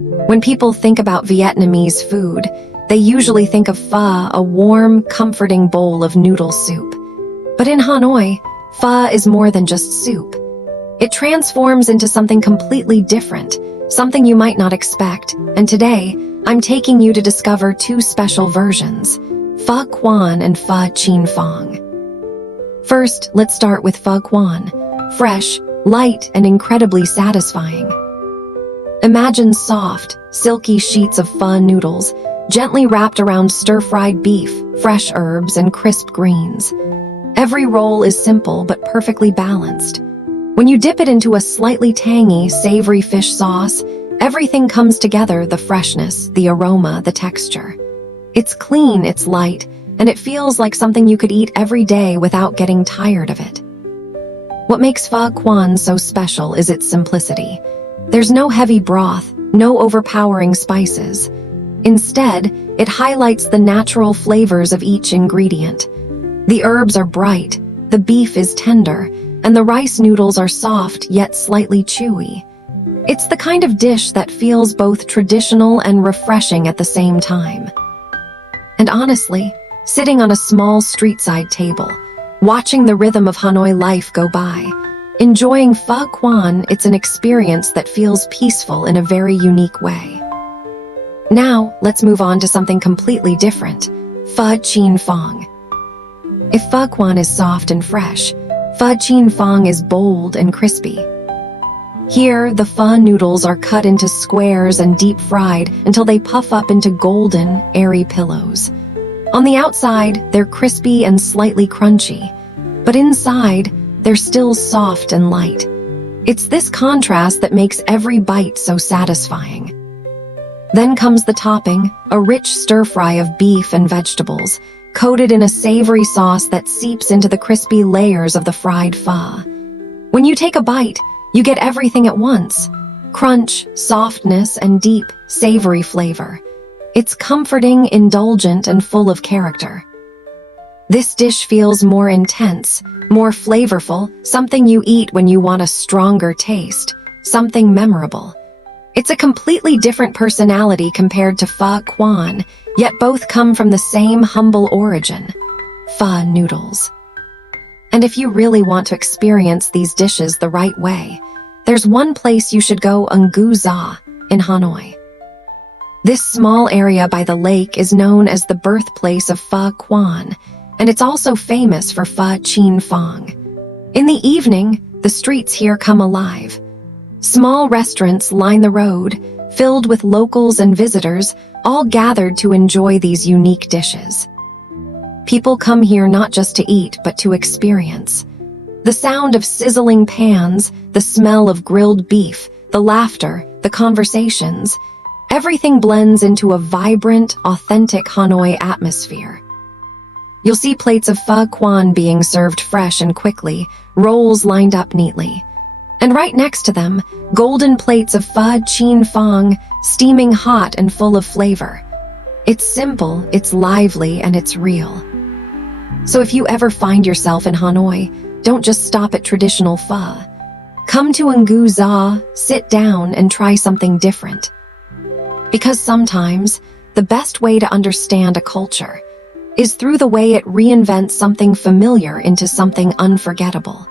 When people think about Vietnamese food, they usually think of pho, a warm, comforting bowl of noodle soup. But in Hanoi, pho is more than just soup. It transforms into something completely different, something you might not expect, and today, I'm taking you to discover two special versions, Pho Cuon and Pho Chien Phong. First, let's start with Pho Cuon, fresh, light, and incredibly satisfying. Imagine soft, silky sheets of pho noodles, gently wrapped around stir-fried beef, fresh herbs, and crisp greens. Every roll is simple but perfectly balanced. When you dip it into a slightly tangy, savory fish sauce, everything comes together: the freshness, the aroma, the texture. It's clean, it's light, and it feels like something you could eat every day without getting tired of it. What makes Pho Cuon so special is its simplicity. There's no heavy broth, no overpowering spices. Instead, it highlights the natural flavors of each ingredient. The herbs are bright, the beef is tender, and the rice noodles are soft yet slightly chewy. It's the kind of dish that feels both traditional and refreshing at the same time. And honestly, sitting on a small street-side table, watching the rhythm of Hanoi life go by, enjoying Pho Cuon, it's an experience that feels peaceful in a very unique way. Now, let's move on to something completely different, Pho Chien Phong. If Pho Cuon is soft and fresh, Pho Chien Phong is bold and crispy. Here, the pho noodles are cut into squares and deep-fried until they puff up into golden, airy pillows. On the outside, they're crispy and slightly crunchy, but inside, they're still soft and light. It's this contrast that makes every bite so satisfying. Then comes the topping, a rich stir-fry of beef and vegetables, coated in a savory sauce that seeps into the crispy layers of the fried pho. When you take a bite, you get everything at once: crunch, softness, and deep, savory flavor. It's comforting, indulgent, and full of character. This dish feels more intense, more flavorful, something you eat when you want a stronger taste, something memorable. It's a completely different personality compared to Pho Cuon, yet both come from the same humble origin, pho noodles. And if you really want to experience these dishes the right way, there's one place you should go: Ngu Xa in Hanoi. This small area by the lake is known as the birthplace of Pho Cuon, and it's also famous for Pho Chien Phong. In the evening, the streets here come alive. Small restaurants line the road, filled with locals and visitors, all gathered to enjoy these unique dishes. People come here not just to eat, but to experience. The sound of sizzling pans, the smell of grilled beef, the laughter, the conversations, everything blends into a vibrant, authentic Hanoi atmosphere. You'll see plates of Pho Cuon being served fresh and quickly, rolls lined up neatly. And right next to them, golden plates of Pho Chien Phong, steaming hot and full of flavor. It's simple, it's lively, and it's real. So if you ever find yourself in Hanoi, don't just stop at traditional pho. Come to Ngu Xa, sit down, and try something different. Because sometimes, the best way to understand a culture is through the way it reinvents something familiar into something unforgettable.